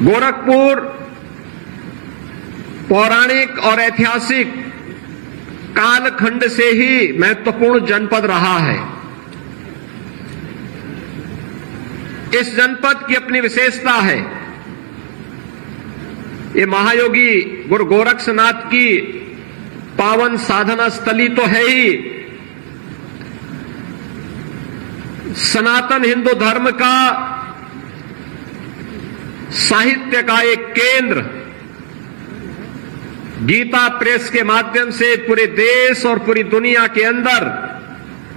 गोरखपुर पौराणिक और ऐतिहासिक कालखंड से ही महत्वपूर्ण जनपद रहा है। इस जनपद की अपनी विशेषता है। ये महायोगी गुरु गोरक्षनाथ की पावन साधना स्थली तो है ही, सनातन हिंदू धर्म का साहित्य का एक केंद्र, गीता प्रेस के माध्यम से पूरे देश और पूरी दुनिया के अंदर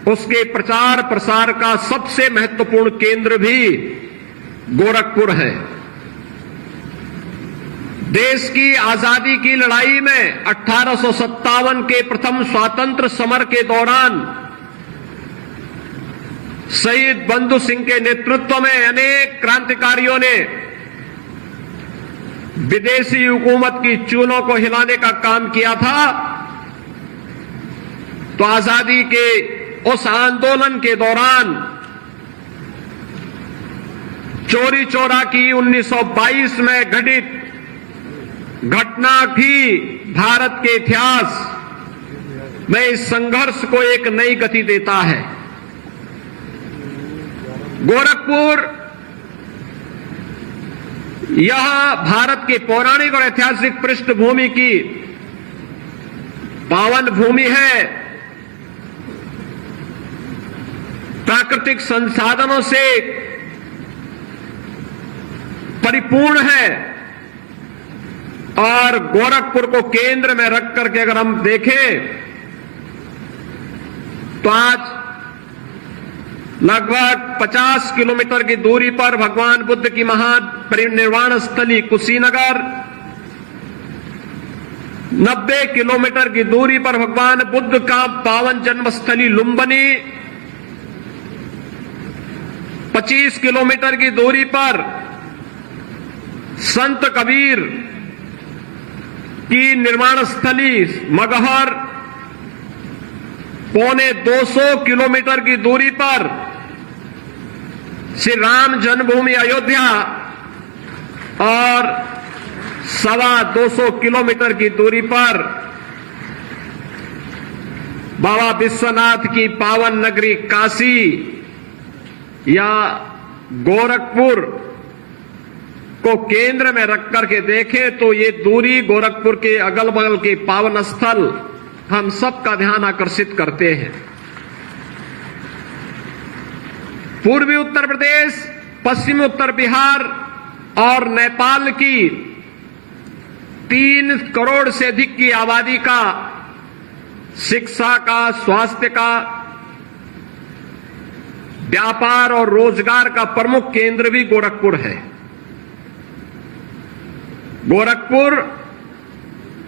उसके प्रचार प्रसार का सबसे महत्वपूर्ण केंद्र भी गोरखपुर है। देश की आजादी की लड़ाई में 1857 के प्रथम स्वातंत्र समर के दौरान शहीद बंधु सिंह के नेतृत्व में अनेक क्रांतिकारियों ने विदेशी हुकूमत की चूलों को हिलाने का काम किया था। तो आजादी के उस आंदोलन के दौरान चोरी चोरा की 1922 में घटित घटना भी भारत के इतिहास में इस संघर्ष को एक नई गति देता है। गोरखपुर यह भारत के पौराणिक और ऐतिहासिक पृष्ठभूमि की पावन भूमि है। प्राकृतिक संसाधनों से परिपूर्ण है और गोरखपुर को केंद्र में रख करके अगर हम देखें तो आज लगभग 50 किलोमीटर की दूरी पर भगवान बुद्ध की महापरिनिर्वाण स्थली कुशीनगर, 90 किलोमीटर की दूरी पर भगवान बुद्ध का पावन जन्मस्थली लुम्बिनी, 25 किलोमीटर की दूरी पर संत कबीर की निर्माण स्थली मगहर, पौने 200 किलोमीटर की दूरी पर श्री राम जन्मभूमि अयोध्या और 250 किलोमीटर की दूरी पर बाबा विश्वनाथ की पावन नगरी काशी या गोरखपुर को केंद्र में रख करके देखें तो ये दूरी गोरखपुर के अगल बगल के पावन स्थल हम सबका ध्यान आकर्षित करते हैं। पूर्वी उत्तर प्रदेश, पश्चिमी उत्तर बिहार और नेपाल की 3 करोड़ से अधिक की आबादी का शिक्षा का, स्वास्थ्य का, व्यापार और रोजगार का प्रमुख केंद्र भी गोरखपुर है। गोरखपुर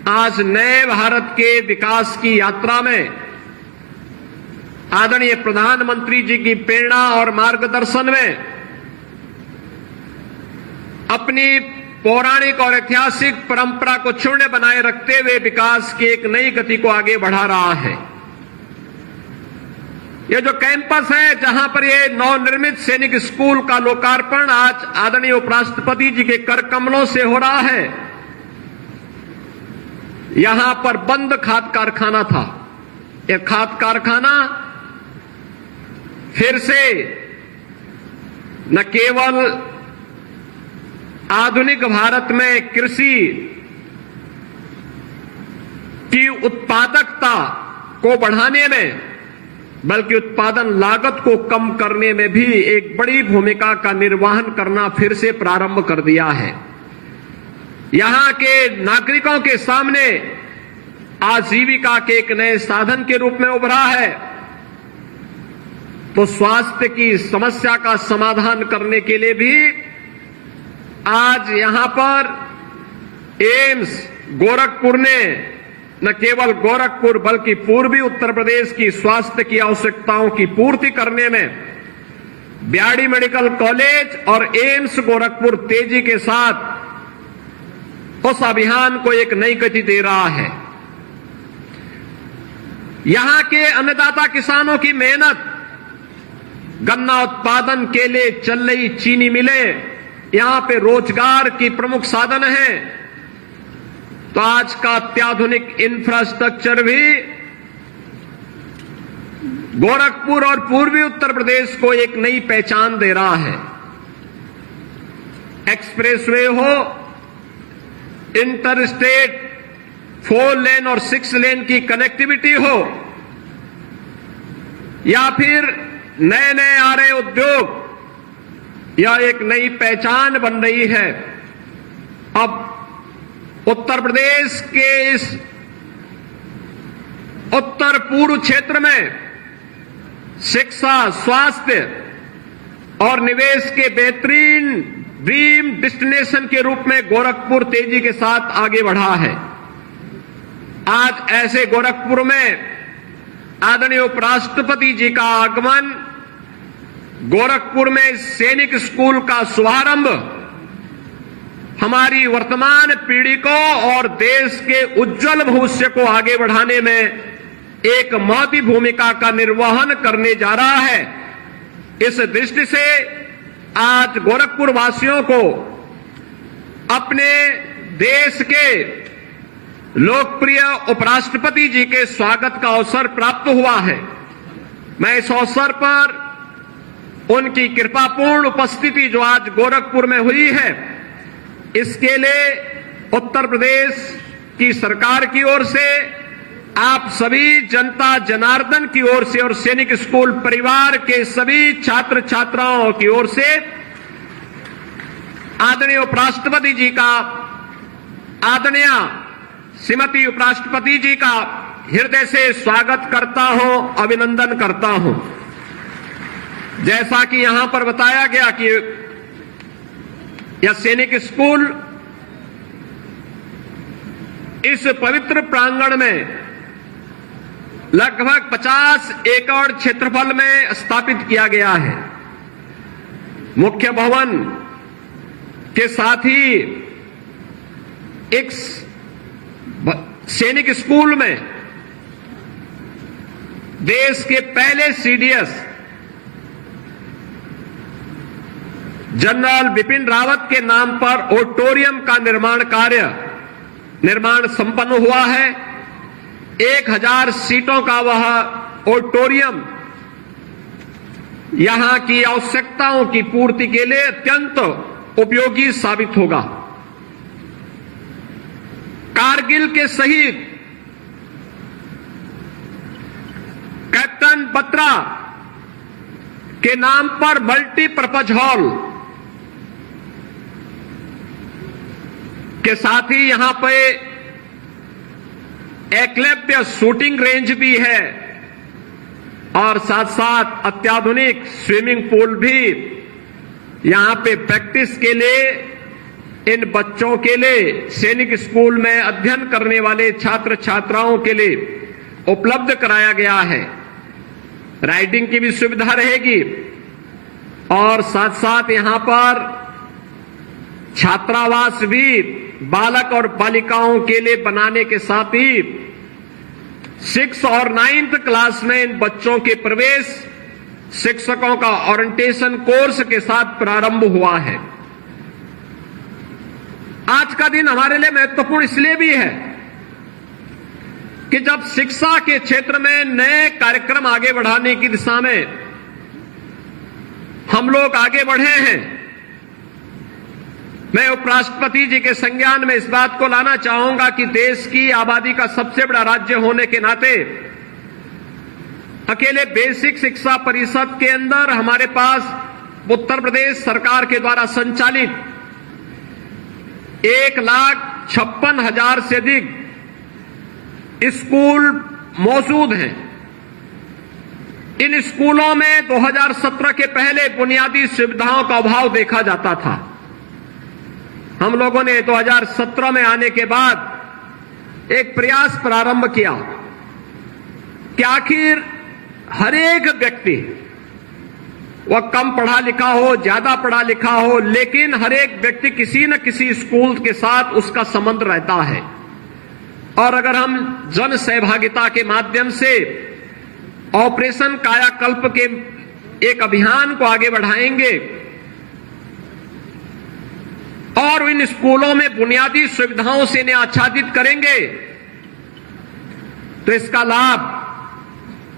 आज नए भारत के विकास की यात्रा में आदरणीय प्रधानमंत्री जी की प्रेरणा और मार्गदर्शन में अपनी पौराणिक और ऐतिहासिक परंपरा को क्षुण्ण बनाए रखते हुए विकास की एक नई गति को आगे बढ़ा रहा है। यह जो कैंपस है जहां पर यह नवनिर्मित सैनिक स्कूल का लोकार्पण आज आदरणीय उपराष्ट्रपति जी के कर कमलों से हो रहा है, यहां पर बंद खाद कारखाना था। यह खाद कारखाना फिर से न केवल आधुनिक भारत में कृषि की उत्पादकता को बढ़ाने में बल्कि उत्पादन लागत को कम करने में भी एक बड़ी भूमिका का निर्वहन करना फिर से प्रारंभ कर दिया है। यहां के नागरिकों के सामने आजीविका के एक नए साधन के रूप में उभरा है। तो स्वास्थ्य की समस्या का समाधान करने के लिए भी आज यहां पर एम्स गोरखपुर ने न केवल गोरखपुर बल्कि पूर्वी उत्तर प्रदेश की स्वास्थ्य की आवश्यकताओं की पूर्ति करने में ब्याडी मेडिकल कॉलेज और एम्स गोरखपुर तेजी के साथ उस अभियान को एक नई गति दे रहा है। यहां के अन्नदाता किसानों की मेहनत, गन्ना उत्पादन के लिए चल रही चीनी मिलें यहां पे रोजगार की प्रमुख साधन है, तो आज का अत्याधुनिक इंफ्रास्ट्रक्चर भी गोरखपुर और पूर्वी उत्तर प्रदेश को एक नई पहचान दे रहा है। एक्सप्रेसवे हो, इंटर स्टेट 4 लेन और 6 लेन की कनेक्टिविटी हो, या फिर नए नए आ रहे उद्योग, यह एक नई पहचान बन रही है। अब उत्तर प्रदेश के इस उत्तर पूर्व क्षेत्र में शिक्षा, स्वास्थ्य और निवेश के बेहतरीन ड्रीम डेस्टिनेशन के रूप में गोरखपुर तेजी के साथ आगे बढ़ा है। आज ऐसे गोरखपुर में आदरणीय उपराष्ट्रपति जी का आगमन, गोरखपुर में सैनिक स्कूल का शुभारंभ हमारी वर्तमान पीढ़ी को और देश के उज्जवल भविष्य को आगे बढ़ाने में एक महती भूमिका का निर्वहन करने जा रहा है। इस दृष्टि से आज गोरखपुर वासियों को अपने देश के लोकप्रिय उपराष्ट्रपति जी के स्वागत का अवसर प्राप्त हुआ है। मैं इस अवसर पर उनकी कृपापूर्ण उपस्थिति जो आज गोरखपुर में हुई है, इसके लिए उत्तर प्रदेश की सरकार की ओर से, आप सभी जनता जनार्दन की ओर से और सैनिक स्कूल परिवार के सभी छात्र छात्राओं की ओर से आदरणीय उपराष्ट्रपति जी का, आदरणीय श्रीमती उपराष्ट्रपति जी का हृदय से स्वागत करता हूं, अभिनंदन करता हूं। जैसा कि यहां पर बताया गया कि यह सैनिक स्कूल इस पवित्र प्रांगण में लगभग 50 एकड़ क्षेत्रफल में स्थापित किया गया है। मुख्य भवन के साथ ही एक सैनिक स्कूल में देश के पहले सीडीएस जनरल बिपिन रावत के नाम पर ऑडिटोरियम का निर्माण संपन्न हुआ है। 1000 सीटों का वह ऑडिटोरियम यहां की आवश्यकताओं की पूर्ति के लिए अत्यंत उपयोगी साबित होगा। कारगिल के शहीद कैप्टन बत्रा के नाम पर मल्टीपर्पज हॉल के साथ ही यहां पे एकलव्य शूटिंग रेंज भी है और साथ साथ अत्याधुनिक स्विमिंग पूल भी यहां पे प्रैक्टिस के लिए इन बच्चों के लिए, सैनिक स्कूल में अध्ययन करने वाले छात्र छात्राओं के लिए उपलब्ध कराया गया है। राइडिंग की भी सुविधा रहेगी और साथ साथ यहां पर छात्रावास भी बालक और बालिकाओं के लिए बनाने के साथ ही 6 और 9th क्लास में इन बच्चों के प्रवेश शिक्षकों का ओरिएंटेशन कोर्स के साथ प्रारंभ हुआ है। आज का दिन हमारे लिए महत्वपूर्ण इसलिए भी है कि जब शिक्षा के क्षेत्र में नए कार्यक्रम आगे बढ़ाने की दिशा में हम लोग आगे बढ़े हैं, मैं उपराष्ट्रपति जी के संज्ञान में इस बात को लाना चाहूंगा कि देश की आबादी का सबसे बड़ा राज्य होने के नाते अकेले बेसिक शिक्षा परिषद के अंदर हमारे पास उत्तर प्रदेश सरकार के द्वारा संचालित 1,56,000 से अधिक स्कूल मौजूद हैं। इन स्कूलों में 2017 के पहले बुनियादी सुविधाओं का अभाव देखा जाता था। हम लोगों ने 2017 में आने के बाद एक प्रयास प्रारंभ किया कि आखिर हर एक व्यक्ति, वह कम पढ़ा लिखा हो, ज्यादा पढ़ा लिखा हो, लेकिन हर एक व्यक्ति किसी न किसी स्कूल के साथ उसका संबंध रहता है। और अगर हम जन सहभागिता के माध्यम से ऑपरेशन कायाकल्प के एक अभियान को आगे बढ़ाएंगे और इन स्कूलों में बुनियादी सुविधाओं से इन्हें आच्छादित करेंगे तो इसका लाभ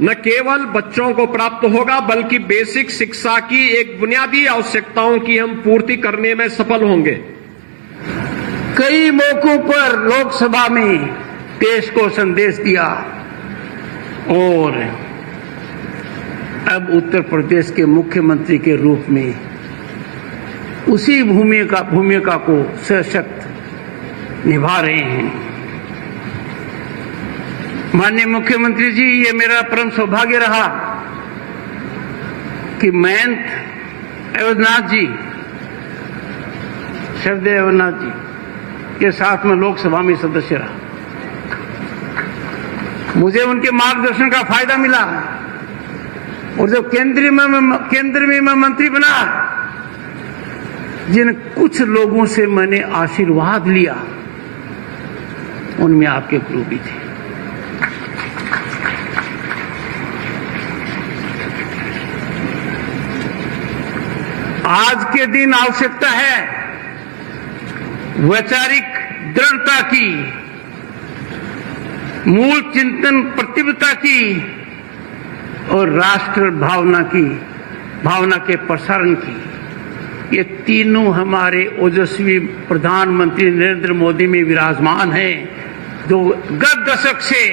न केवल बच्चों को प्राप्त होगा बल्कि बेसिक शिक्षा की एक बुनियादी आवश्यकताओं की हम पूर्ति करने में सफल होंगे। कई मौकों पर लोकसभा में देश को संदेश दिया और अब उत्तर प्रदेश के मुख्यमंत्री के रूप में उसी भूमिका को सशक्त निभा रहे हैं। माननीय मुख्यमंत्री जी, ये मेरा परम सौभाग्य रहा कि महंत अवधनाथ जी, श्रद्धेय अवधनाथ जी के साथ में लोकसभा में सदस्य रहा। मुझे उनके मार्गदर्शन का फायदा मिला और जब केंद्र में मैं मंत्री बना, जिन कुछ लोगों से मैंने आशीर्वाद लिया उनमें आपके गुरु भी थे। आज के दिन आवश्यकता है वैचारिक दृढ़ता की, मूल चिंतन प्रतिबद्धता की और राष्ट्र भावना के प्रसारण की। ये तीनों हमारे ओजस्वी प्रधानमंत्री नरेंद्र मोदी में विराजमान हैं, जो गत दशक से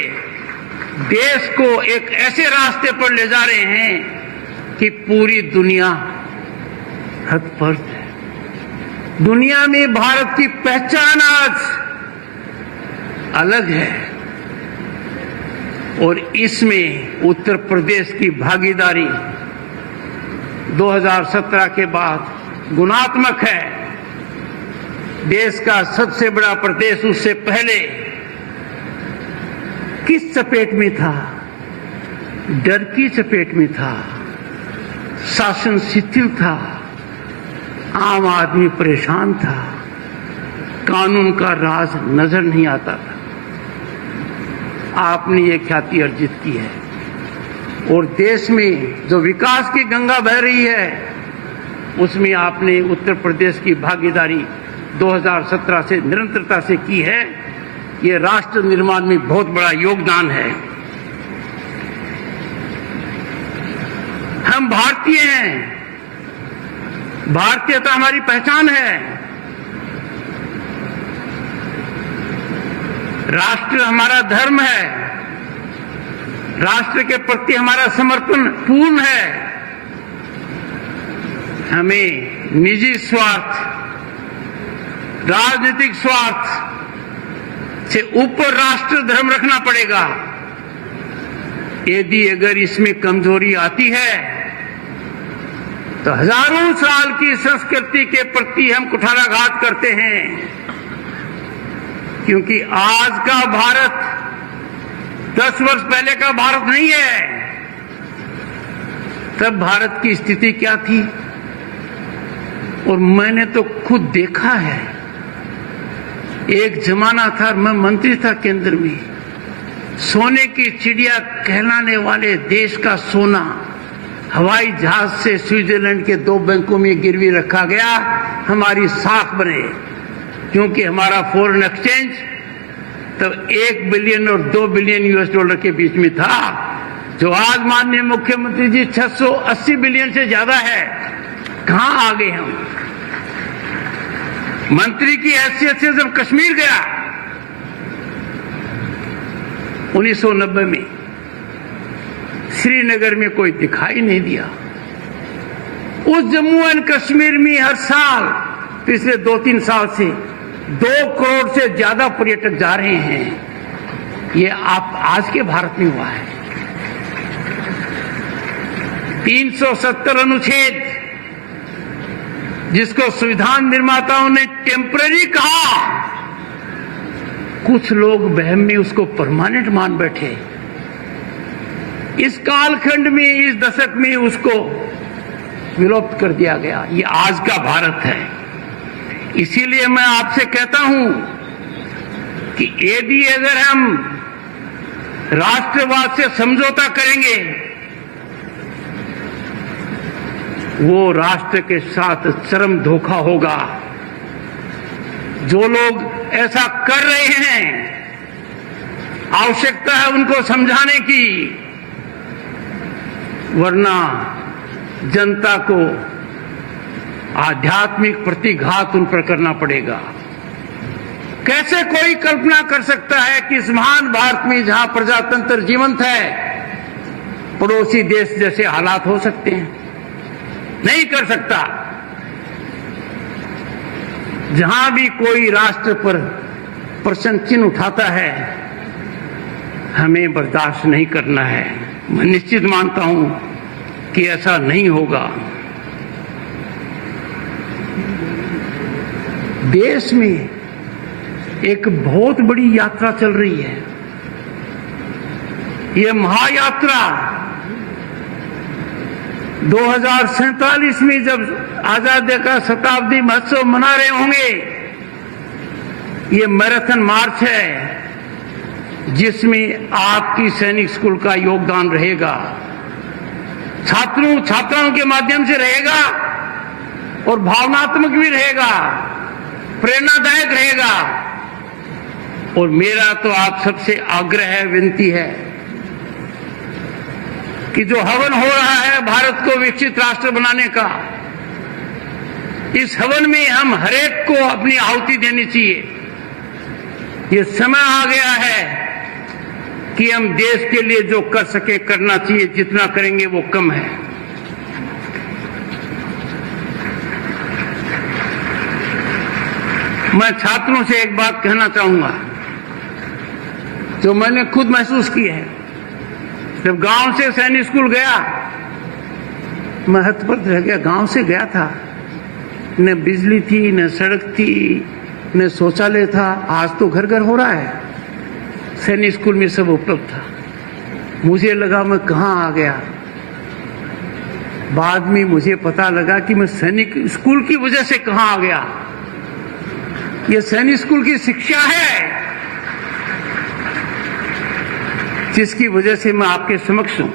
देश को एक ऐसे रास्ते पर ले जा रहे हैं कि पूरी दुनिया हतप्रभ है। दुनिया में भारत की पहचान आज अलग है और इसमें उत्तर प्रदेश की भागीदारी 2017 के बाद गुणात्मक है। देश का सबसे बड़ा प्रदेश उससे पहले किस चपेट में था? डर की चपेट में था, शासन शिथिल था, आम आदमी परेशान था, कानून का राज नजर नहीं आता था। आपने ये ख्याति अर्जित की है और देश में जो विकास की गंगा बह रही है उसमें आपने उत्तर प्रदेश की भागीदारी 2017 से निरंतरता से की है। ये राष्ट्र निर्माण में बहुत बड़ा योगदान है। हम भारतीय हैं, भारतीयता हमारी पहचान है। राष्ट्र हमारा धर्म है, राष्ट्र के प्रति हमारा समर्पण पूर्ण है। हमें निजी स्वार्थ, राजनीतिक स्वार्थ से ऊपर राष्ट्र धर्म रखना पड़ेगा। यदि अगर इसमें कमजोरी आती है तो हजारों साल की संस्कृति के प्रति हम कुठाराघात करते हैं, क्योंकि आज का भारत 10 वर्ष पहले का भारत नहीं है। तब भारत की स्थिति क्या थी और मैंने तो खुद देखा है। एक जमाना था, मैं मंत्री था केंद्र में, सोने की चिड़िया कहलाने वाले देश का सोना हवाई जहाज से स्विट्जरलैंड के 2 बैंकों में गिरवी रखा गया, हमारी साख बने। क्योंकि हमारा फॉरेन एक्सचेंज तब 1 बिलियन और 2 बिलियन US डॉलर के बीच में था, जो आज माननीय मुख्यमंत्री जी 680 बिलियन से ज्यादा है। कहां आ गए हम? मंत्री की हैसियत से जब कश्मीर गया 1990 में, श्रीनगर में कोई दिखाई नहीं दिया। उस जम्मू एंड कश्मीर में हर साल पिछले 2-3 साल से 2 करोड़ से ज्यादा पर्यटक जा रहे हैं। ये आप आज के भारत में हुआ है। 370 अनुच्छेद, जिसको संविधान निर्माताओं ने टेम्पररी कहा, कुछ लोग वहम में उसको परमानेंट मान बैठे। इस कालखंड में, इस दशक में उसको विलुप्त कर दिया गया। ये आज का भारत है। इसीलिए मैं आपसे कहता हूं कि यदि अगर हम राष्ट्रवाद से समझौता करेंगे, वो राष्ट्र के साथ चरम धोखा होगा। जो लोग ऐसा कर रहे हैं, आवश्यकता है उनको समझाने की, वरना जनता को आध्यात्मिक प्रतिघात उन पर करना पड़ेगा। कैसे कोई कल्पना कर सकता है कि इस महान भारत में जहां प्रजातंत्र जीवंत है, पड़ोसी देश जैसे हालात हो सकते हैं? नहीं कर सकता। जहां भी कोई राष्ट्र पर प्रश्न चिन्ह उठाता है, हमें बर्दाश्त नहीं करना है। मैं निश्चित मानता हूं कि ऐसा नहीं होगा। देश में एक बहुत बड़ी यात्रा चल रही है। ये महायात्रा 2047 में जब आजादी का शताब्दी महोत्सव मना रहे होंगे, ये मैराथन मार्च है जिसमें आपकी सैनिक स्कूल का योगदान रहेगा, छात्राओं के माध्यम से रहेगा और भावनात्मक भी रहेगा, प्रेरणादायक रहेगा। और मेरा तो आप सबसे आग्रह है, विनती है कि जो हवन हो रहा है भारत को विकसित राष्ट्र बनाने का, इस हवन में हम हरेक को अपनी आहुति देनी चाहिए। ये समय आ गया है कि हम देश के लिए जो कर सके करना चाहिए, जितना करेंगे वो कम है। मैं छात्रों से एक बात कहना चाहूंगा जो मैंने खुद महसूस की है। जब गांव से सैनिक स्कूल गया, मैं हतप्रभ रह गया। गांव से गया था, न बिजली थी, न सड़क थी, न शौचालय था। आज तो घर घर हो रहा है, सैनिक स्कूल में सब उपलब्ध था। मुझे लगा मैं कहां आ गया। बाद में मुझे पता लगा कि मैं सैनिक स्कूल की वजह से कहां आ गया। ये सैनिक स्कूल की शिक्षा है जिसकी वजह से मैं आपके समक्ष हूं।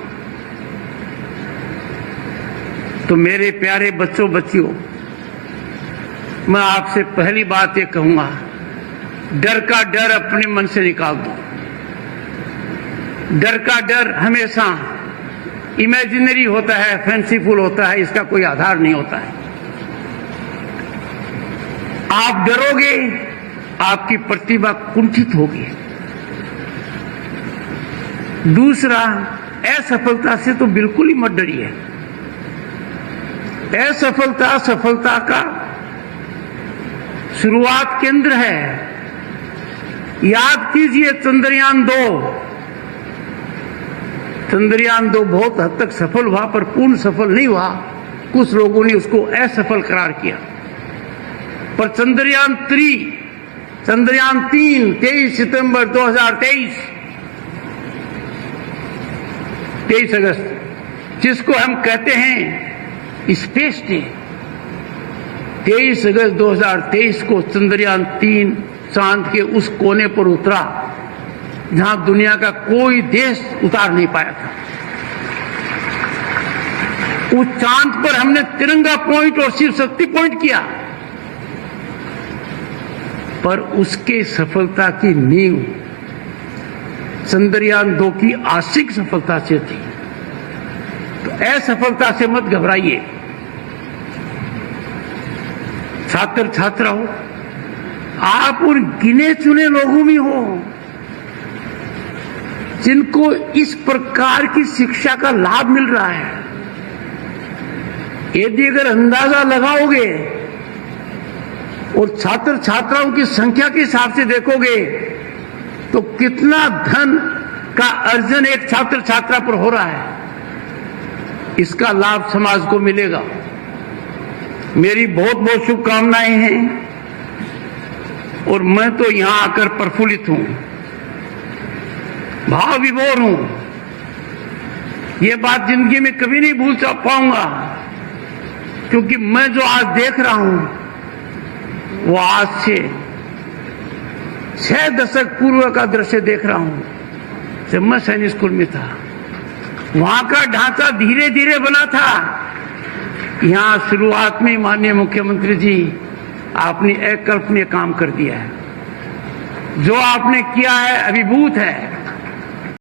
तो मेरे प्यारे बच्चों बच्चियों, मैं आपसे पहली बात ये कहूंगा, डर का डर अपने मन से निकाल दो। डर का डर हमेशा इमेजिनरी होता है, फैंसीफुल होता है, इसका कोई आधार नहीं होता है। आप डरोगे, आपकी प्रतिभा कुंठित होगी। दूसरा, असफलता से तो बिल्कुल ही मत डरिए। असफलता सफलता का शुरुआत केंद्र है। याद कीजिए चंद्रयान 2 बहुत हद तक सफल हुआ, पर पूर्ण सफल नहीं हुआ। कुछ लोगों ने उसको असफल करार किया। पर चंद्रयान 3 23 सितंबर 2023, 23 अगस्त, जिसको हम कहते हैं स्पेस डे, 23 अगस्त 2023 को चंद्रयान 3 चांद के उस कोने पर उतरा जहां दुनिया का कोई देश उतार नहीं पाया था। उस चांद पर हमने तिरंगा पॉइंट और शिव शक्ति पॉइंट किया, पर उसके सफलता की नींव चंद्रयान 2 की आंशिक सफलता से थी। तो असफलता से मत घबराइए। छात्र छात्रा हो, आप उन गिने चुने लोगों में हो जिनको इस प्रकार की शिक्षा का लाभ मिल रहा है। यदि अगर अंदाजा लगाओगे और छात्र छात्राओं की संख्या के हिसाब से देखोगे तो कितना धन का अर्जन एक छात्र छात्रा पर हो रहा है, इसका लाभ समाज को मिलेगा। मेरी बहुत बहुत शुभकामनाएं हैं और मैं तो यहां आकर प्रफुल्लित हूं, भाव विभोर हूं। ये बात जिंदगी में कभी नहीं भूल पाऊंगा, क्योंकि मैं जो आज देख रहा हूं वो आज से 6 दशक पूर्व का दृश्य देख रहा हूं, जब मैं सैनिक स्कूल में था। वहां का ढांचा धीरे धीरे बना था। यहां शुरुआत में माननीय मुख्यमंत्री जी आपने अकल्पनीय काम कर दिया है। जो आपने किया है अभिभूत है।